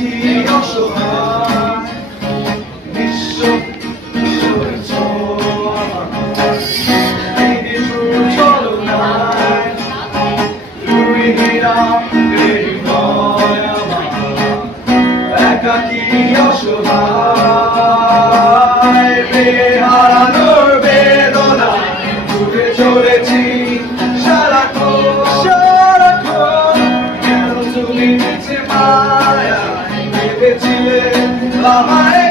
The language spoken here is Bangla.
একাকী অসহায় বিশ্ব করেছ এই নিঠুর ছলনায় তুমি হীরা এই ভয় আমার একাকী অসহায় হারানোর বেদনা ঘুরে চলেছি সারাক্ষণ কেন তুমি নিচে মায়া ভেবেছিলে আমায়